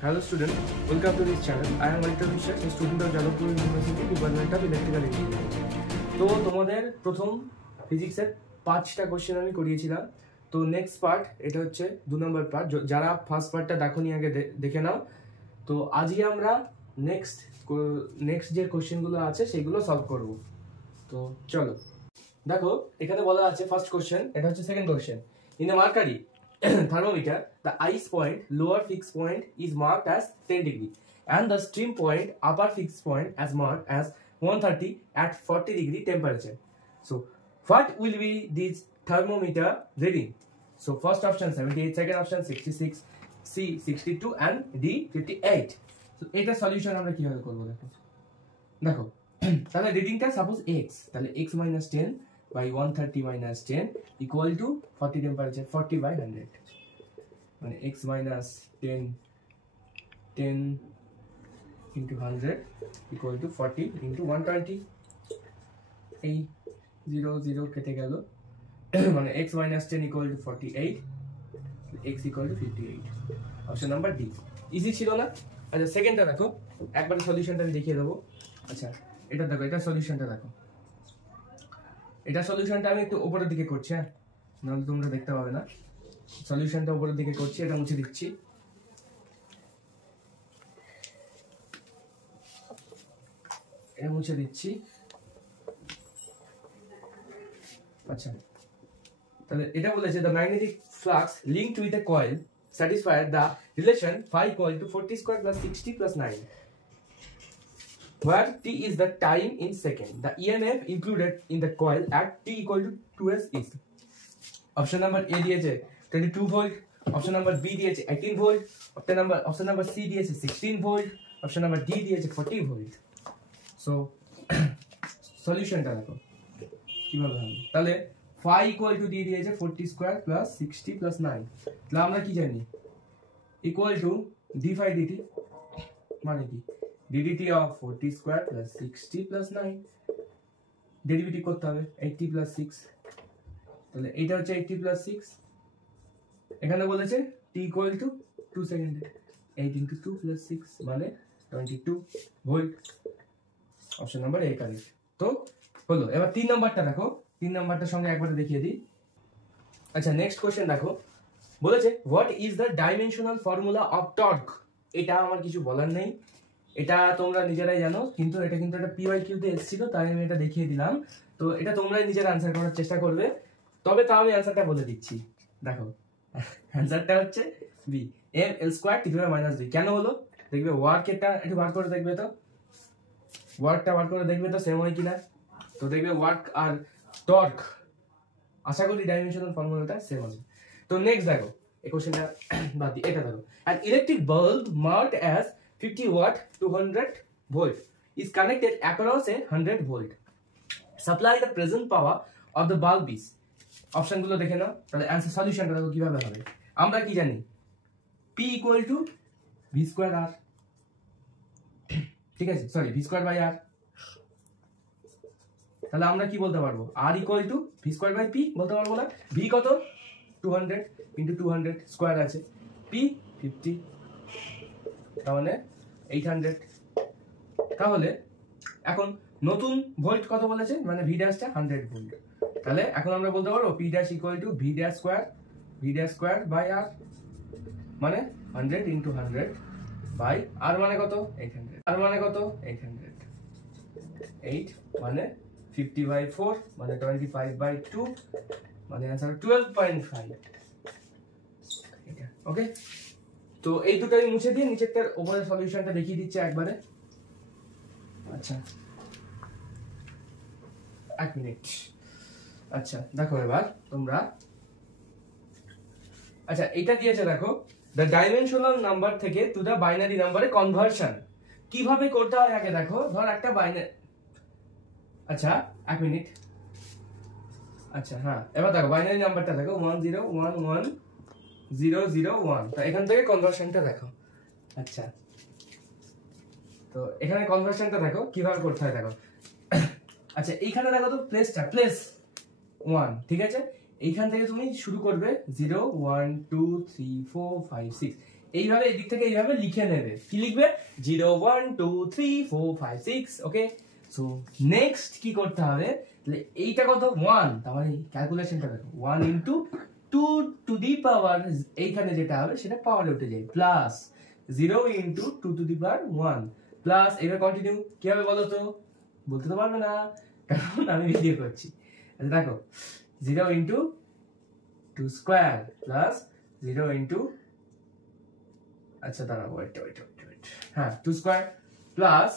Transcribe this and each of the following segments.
Hello student, welcome to this channel. I am Aditya Vishwas, a student of Jadavpur University, Department of Electrical Engineering. তো তোমাদের প্রথম ফিজিক্সের 5টা question আমি করিয়েছিলাম। তো নেক্সট পার্ট এটা হচ্ছে 2 নম্বর পার্ট। যারা ফার্স্ট পার্টটা দেখোনি আগে দেখে নাও। তো আজকে আমরা নেক্সট যে কোশ্চেনগুলো আছে সেগুলো সলভ করব। তো চলো দেখো, এখানে বলা আছে ফার্স্ট কোশ্চেন, এটা হচ্ছে second question. In the mercury thermometer, the ice point lower fixed point is marked as 10 degree and the stream point upper fixed point as marked as 130 at 40 degree temperature. So what will be this thermometer reading? So first option 78, second option 66, C 62 and D 58. So এটা solution আমরা কিভাবে করব দেখো তাহলে রিডিংটা suppose x, তাহলে x - 10 by 130 minus 10 equal to 40 temperature 40 by 100 মানে x minus 10 into 100 equal to 40 into 120 এই 0 0 কেটে গেল মানে x minus 10 equal to 48 x equal to 58 option number D easy ছিল না। আচ্ছা সেকেন্ডটা দেখো, একবার সলিউশনটা আমি দেখিয়ে দেবো। আচ্ছা এটা দেখো, এটা সলিউশনটা দেখো, এটা সলিউশনটা আমি একটু উপরের দিকে করছি, হ্যাঁ নাহলে তোমরা দেখতে পাবে না। সলিউশনটা উপরের দিকে করছি, এটা মুছে দিচ্ছি। এটা মুছে দিচ্ছি। আচ্ছা তাহলে এটা বলেছে the magnetic flux linked with a coil satisfies the relation phi equal to 40 square plus 60 plus 9 where t is the time in second. The EMF included in the coil at t equal to 2s is option number A দিয়েছে 22 volt, option number B দিয়েছে 18 volt, option number C দিয়েছে 16 volt, option number D দিয়েছে 40 volt. So সলিউশনটা দেখো কিভাবে হবে। তাহলে phi equal to D দিয়েছে 40 square plus 60 plus 9, তাহলে আমরা কি জানি equal to d phi dt মানে কি ddt of 40 square plus 60 plus 9 derivative করতে হবে 80 plus 6, তাহলে এটা হচ্ছে 80 plus 6, এখানে বলেছে t equal to 2 সেকেন্ডে 8 into 2 plus 6 মানে 22 volt. Option number A correct. তো হলো, এবার 3 নাম্বারটা দেখো, 3 নাম্বারটার সঙ্গে একবার দেখিয়ে দিই। আচ্ছা নেক্সট কোশ্চেন দেখো, বলেছে what is the dimensional formula of torque. এটা আমার কিছু বলার নেই, এটা তোমরা নিজেরাই জানো, কিন্তু এটা কিন্তু একটা PYQ তে এসেছিল তাই আমি এটা দেখিয়ে দিলাম। তো এটা তোমরাই নিজেরা আনসার করার চেষ্টা করবে, তবে তাও আমি আনসারটা বলে দিচ্ছি। দেখো আনসারটা হচ্ছে B ml square T to the minus 2। কেন হলো দেখবে, ওয়ার্কটা একটু বার করে দেখবে, তো ওয়ার্কটা বার করে দেখবে তো সেম হয় কিনা। তো দেখবে ওয়ার্ক আর টর্ক আশা করি ডাইমেনশনাল ফর্মুলাটা সেম হবে। তো নেক্সট দেখো এই কোশ্চেনটা বাদ দিই, এটা দেখো an electric bulb marked as 50 watt 200 volt is connected across a 100 volt. Supply the present power of the bulb is, option গুলো দেখে নাও। তাহলে आंसर সলিউশনটা দেখো কিভাবে হবে। আমরা কি জানি P equal to v square r, ঠিক আছে, sorry v square by r। তাহলে আমরা কি বলতে পারবো r equal to v square by p বলতে পারবো না। v কত 200 into 200 স্কয়ার আছে, p 50 তাহলে 800। তাহলে এখন নতুন ভোল্ট কত বলেছে, মানে v ড্যাশটা 100 ভোল্ট। তাহলে এখন আমরা বলতে পারবো p dash equal to v dash square by r মানে 100 into 100 বাই r মানে কত 800, r মানে কত 800, 8 মানে 50 by 4 মানে 25 by 2 মানে आंसर 12.5। এটা ওকে। তো এই দুটো আমি মুছে দিয়ে নিচেরটার উপরের সলিউশনটা দেখিয়ে দিচ্ছি একবারে। আচ্ছা এক মিনিট। আচ্ছা দেখো এবার তোমরা, আচ্ছা এটা দিয়েছে দেখো দ্য ডাইমেনশনাল নাম্বার থেকে টু দ্য বাইনারি নাম্বারে কনভার্সন কিভাবে করতে হয় আগে দেখো। ধর একটা বাইনারি, আচ্ছা এক মিনিট। আচ্ছা হ্যাঁ এবার দেখো বাইনারি নাম্বারটা দেখো 1011001, তো এখান থেকে কনভার্সনটা দেখো। আচ্ছা তো এখানে কনভার্সনটা দেখো কিভাবে করতে হয় দেখো। আচ্ছা এইখানে দেখো তো প্লেস 1, ঠিক আছে, এইখান থেকে তুমি শুরু করবে 0 1 2 3 4 5 6, এইভাবে এদিক থেকে এইভাবে লিখে নেবে। কি লিখবে? 0 1 2 3 4 5 6। ওকে, সো নেক্সট কি করতে হবে, তাহলে এইটা কত 1, তার মানে ক্যালকুলেশনটা দেখো 1 ইনটু 2 টু দি পাওয়ার, এইখানে যেটা হবে সেটা পাওয়ারে উঠে যায়, plus 0 into 2 to the power 1 plus, এবার কন্টিনিউ কি হবে বলো তো? বলতে তো পারবে না কারণ আমি ভিডিও করছি। আচ্ছা দেখো 0 ইনটু 2 স্কয়ার প্লাস 0 ইনটু, আচ্ছা দাঁড়াও ওয়েট, হ্যাঁ 2 square plus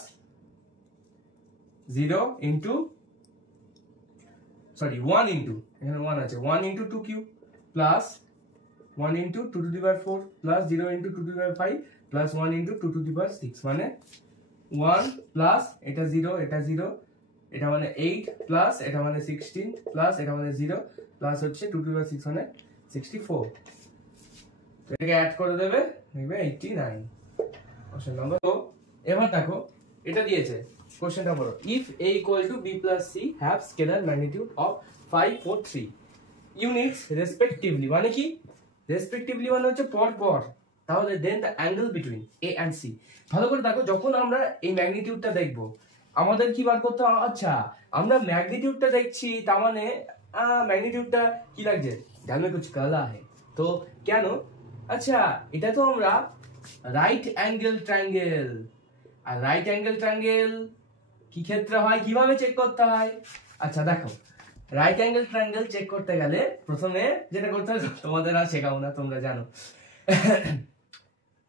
0 into, sorry 1 into, এখানে 1 আছে, 1 into 2 cube plus 1 into 2 to the power 4 plus 0 into 2 to the power 5 plus 1 into 2 to the power 6, মানে 1 প্লাস এটা 0 এটা 0, এটা মানে 8 প্লাস এটা মানে 16 প্লাস এটা মানে 0 প্লাস হচ্ছে 2 টু দি পাওয়ার 6 মানে 64। তো এটাকে অ্যাড করে দেবে, দেখবে 89 অপশন নাম্বার। তো এবার দেখো এটা দিয়েছে, কোশ্চেনটা পড়ো। If a equal to b plus c have scalar magnitude of 5 4 3 units respectively, মানে কি রেসপেক্টিভলি মানে হচ্ছে পর পর, তাহলে then the angle between a and c। ভালো করে দেখো, যখন আমরা এই ম্যাগনিটিউডটা দেখব আমাদের কি বার করতে হবে? আচ্ছা আমরা ম্যাগনিটিউডটা দেখছি, তার মানে ম্যাগনিটিউডটা কি লাগছে, ধ্যান কুছ কালা है তো কেন? আচ্ছা এটা তো আমরা রাইট অ্যাঙ্গেল ট্রায়াঙ্গেল, আর রাইট অ্যাঙ্গেল ট্রায়াঙ্গেল কি ক্ষেত্রে হয়, কিভাবে চেক করতে হয়? আচ্ছা দেখো রাইট অ্যাঙ্গেল ট্রায়াঙ্গেল চেক করতে গেলে প্রথমে যেটা করতে হয়, তোমাদের আর শেখাবো না, তোমরা জানো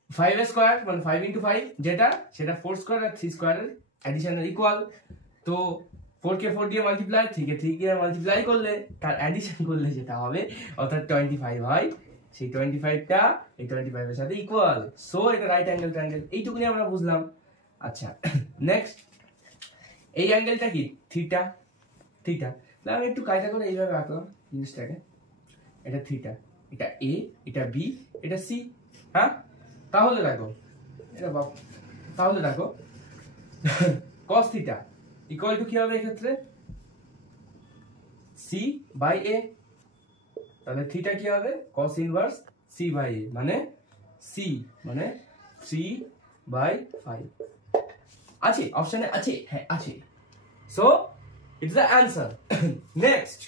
5 স্কয়ার মানে 5 ইনটু 5 যেটা, সেটা 4 স্কয়ার আর 3 স্কয়ারের অ্যাডিশনের ইকুয়াল। তো 4 কে 4 দিয়ে মাল্টিপ্লাই, 3 কে 3 দিয়ে মাল্টিপ্লাই করলে তার অ্যাডিশন করলে যেটা হবে অর্থাৎ 25 হয়, সেই 25টা এই 25 এর সাথে ইকুয়াল, সো এটা রাইট অ্যাঙ্গেল ট্রায়াঙ্গেল। এইটুকুনি আমরা বুঝলাম। আচ্ছা নেক্সট এই অ্যাঙ্গেলটা কি থিটা, থিটা আমি একটু কায়দা করে এইভাবে আঁকলাম জিনিসটাকে, এটা থিটা, এটা এ, এটা বি, এটা সি। হ্যাঁ তাহলে দেখো এটা তাহলে দেখো cos থিটা ইকুয়াল টু কি হবে এক্ষেত্রে সি বাই এ, তাহলে থিটা কি হবে cos ইনভার্স সি বাই এ, মানে সি মানে 3/5 আছে অপশনে, আছে হ্যাঁ আছে, so it's the answer. Next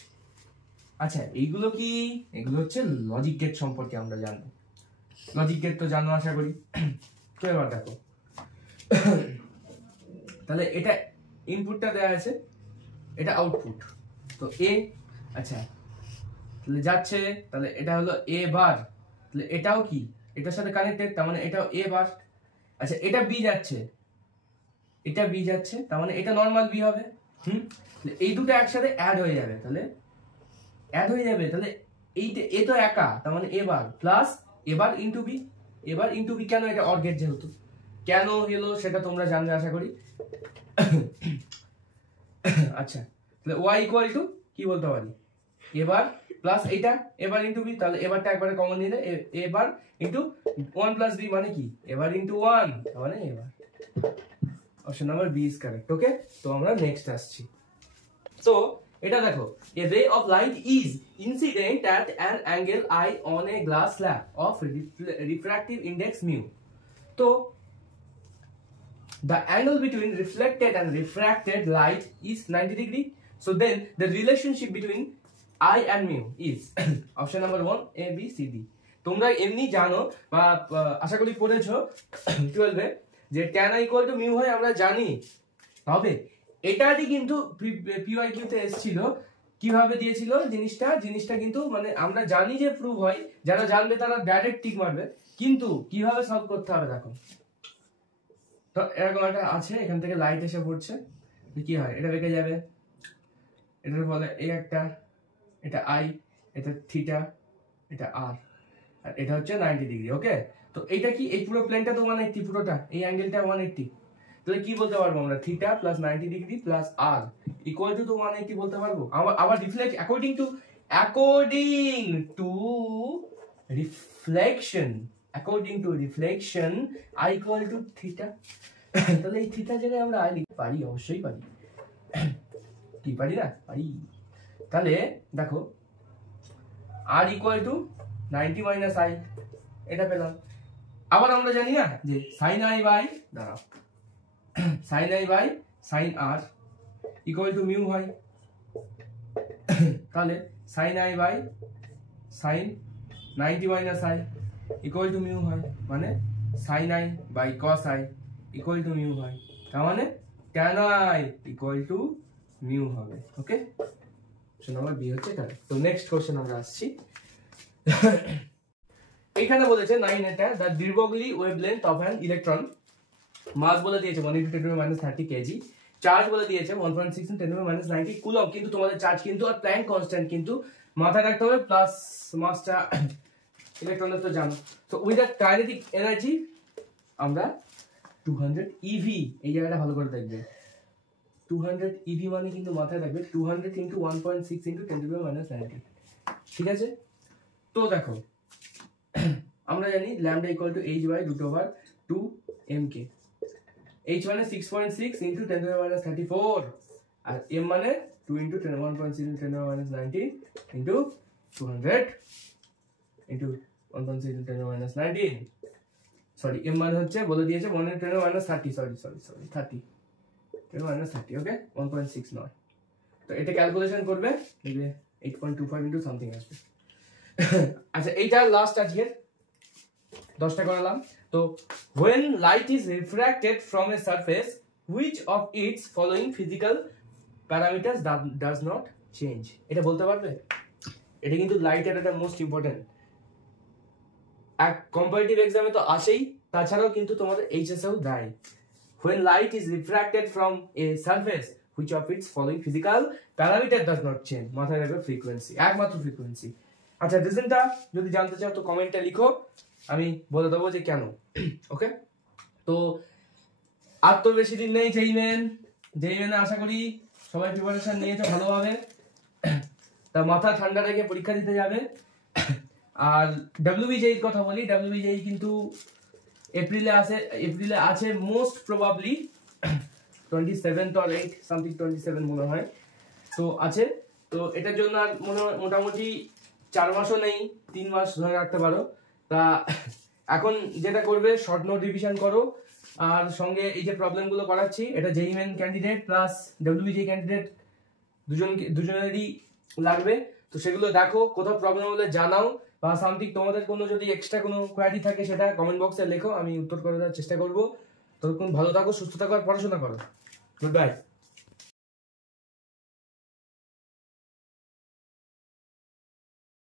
আচ্ছা এইগুলো কি, এগুলো হচ্ছে লজিক গেট সম্পর্কে আমরা জানবো, লজিক গেট তো জানো আশা করি। তো এবার দেখো তাহলে এটা ইনপুটটা দেয়া আছে, এটা আউটপুট, তো এ, আচ্ছা তাহলে যাচ্ছে, তাহলে এটা হলো এ বার, তাহলে এটাও কি এটার সাথে কানেক্টেড, তার মানে এটাও এ বার। আচ্ছা এটা বি যাচ্ছে, এটা বি যাচ্ছে, তার মানে এটা নরমাল বি হবে। এই দুটো একসাথে অ্যাড হয়ে যাবে, তাহলে অ্যাড হয়ে যাবে, তাহলে এইটা এ তো একা, তার মানে এ বার প্লাস এবার ইনটু বি, এবার ইনটু বি, কেন এটা অর গেট যেহেতু, কেন হলো সেটা তোমরা জানবে আশা করি। আচ্ছা তাহলে y ইকুয়াল টু কি বলতে পারি, এবার প্লাস এইটা এবার ইনটু বি, তাহলে এবারটা একবারে কমন নিলে এবার ইনটু 1 প্লাস বি মানে কি এবার ইনটু 1, মানে এবার option number B is correct. Okay, তো আমরা নেক্সট আসছি। সো এটা দেখো, a ray of light is incident at an angle I on a glass slab of refractive index mu. So the angle between reflected and refracted light is 90 degree. So then the relationship between I and mu is option number 1 A B C D. তোমরা এমনি জানো বা আশা করি পড়েছো 12 এ যে tan I equal to mu হয় আমরা জানি, তবে এটারই কিন্তু PYQ তে এসেছিল, কিভাবে দিয়েছিল জিনিসটা কিন্তু মানে আমরা জানি যে প্রুভ হয়, যারা জানবে তারা ডাইরেক্ট টিক মারবে, কিন্তু কিভাবে সলভ করতে হবে দেখো। তো এরকম একটা আছে, এখান থেকে লাইট এসে পড়ছে, কি হয় এটা বেঁকে যাবে, এটার ফলে এই একটা, এটা আই, এটা থিটা, এটা আর, আর এটা হচ্ছে 90 ডিগ্রি। ওকে, তো এইটা কি এই পুরো প্লেনটা তো 180, পুরোটা এই অ্যাঙ্গেলটা 180, তাহলে কি বলতে পারবো আমরা theta plus 90 degree plus R equal to তো 180 বলতে পারবো। আবার reflect according to reflection I equal to theta. তাহলে এই থিটা জায়গায় আমরা আই লিখতে পারি, অবশ্যই পারি, কি পারি না পারি। তাহলে দেখো R equal to 90 minus I, এটা পেলাম, আবার আমরা জানি না যে sin i বাই দাঁড়াও sin i by sin r equal to mu হয়, তাহলে sin i by sin 90 minus i equal to mu হয়, মানে sin i by cos i equal to mu হয়, তার মানে tan i equal to mu হবে। Okay, option number B হচ্ছে correct. তো নেক্সট কোশ্চেন আমরা আসছি। এখানে বলেছে 9 এটা the de Broglie wavelength of an electron, মাস বলে দিয়েছে 1 × 10⁻³ কেজি, চার্জ বলে দিয়েছে 1.6 × 10⁻90 কুলম্ব, কিন্তু তোমাদের চার্জ কিন্তু আর প্ল্যাঙ্ক কনস্ট্যান্ট কিন্তু মাথায় রাখতে হবে, প্লাস মাসটা ইলেকট্রনের তো জানো। তো উইথ দ্য কাইনেটিক এনার্জি আমরা 200 eV, এই জায়গাটা ভালো করে দেখবে, 200 eV মানে কিন্তু মাথায় রাখবে 200 × 1.6 × 10⁻90, ঠিক আছে। তো দেখো আমরা জানি lambda equal to h/√2 mk, h মানে 6.6 × 10⁻34 আর m মানে 2 × 1.6 × 10⁻90 × 200 × 1.6 × 10⁻90, সরি m মানে হচ্ছে বলে দিয়েছে 1 × 10⁻30, সরি 30 10⁻30, ওকে 1.6 নয়। তো এটা ক্যালকুলেশন করবে দেখবে 8.25 × সামথিং আসবে। আচ্ছা এইটা লাস্ট আজকের 10টা করালাম। তো when light is refracted from a surface, which of its following physical parameters does not change, এটা বলতে পারবে? এটা কিন্তু লাইটের একটা মোস্ট ইম্পর্টেন্ট, এক কম্পারেটিভ এক্সামে তো আসেই, তাছাড়াও কিন্তু তোমাদের এইচএসএও দেয়। when light is refracted from a surface, which of its following physical parameter does not change, মাথায় রাখবে ফ্রিকোয়েন্সি, একমাত্র ফ্রিকোয়েন্সি। আচ্ছা রিজনটা যদি জানতে চাও তো কমেন্টে লিখো, আমি বলে দেবো যে কেন। ওকে, তো আর তো বেশি দিন নেই জেইমেনে আশা করি সবাই প্রিপারেশন নিয়েছো ভালোভাবে, তা মাথা ঠান্ডা রেখে পরীক্ষা দিতে যাবে। আর WBJEর কথা বলি, WBJE কিন্তু এপ্রিলে আছে মোস্ট প্রবাবলি 27 or 8 সামথিং 27 মনে হয়, তো আছে। তো এটার জন্য আর মোটামুটি 4 মাসও নেই, 3 মাস ধরে রাখতে পারো। তা এখন যেটা করবে শর্ট নোট রিভিশন করো, আর সঙ্গে এই যে প্রবলেমগুলো করাচ্ছি এটা JEE Main candidate plus WBJEE candidate দুজনেরই লাগবে, তো সেগুলো দেখো, কোথাও প্রবলেম হলে জানাও, বা সামথিং তোমাদের কোনো যদি এক্সট্রা কোনো কোয়ারি থাকে সেটা কমেন্ট বক্সে লেখো, আমি উত্তর করে দেওয়ার চেষ্টা করবো। ততক্ষণ ভালো থাকো, সুস্থ থাকো আর পড়াশোনা করো। Good bye.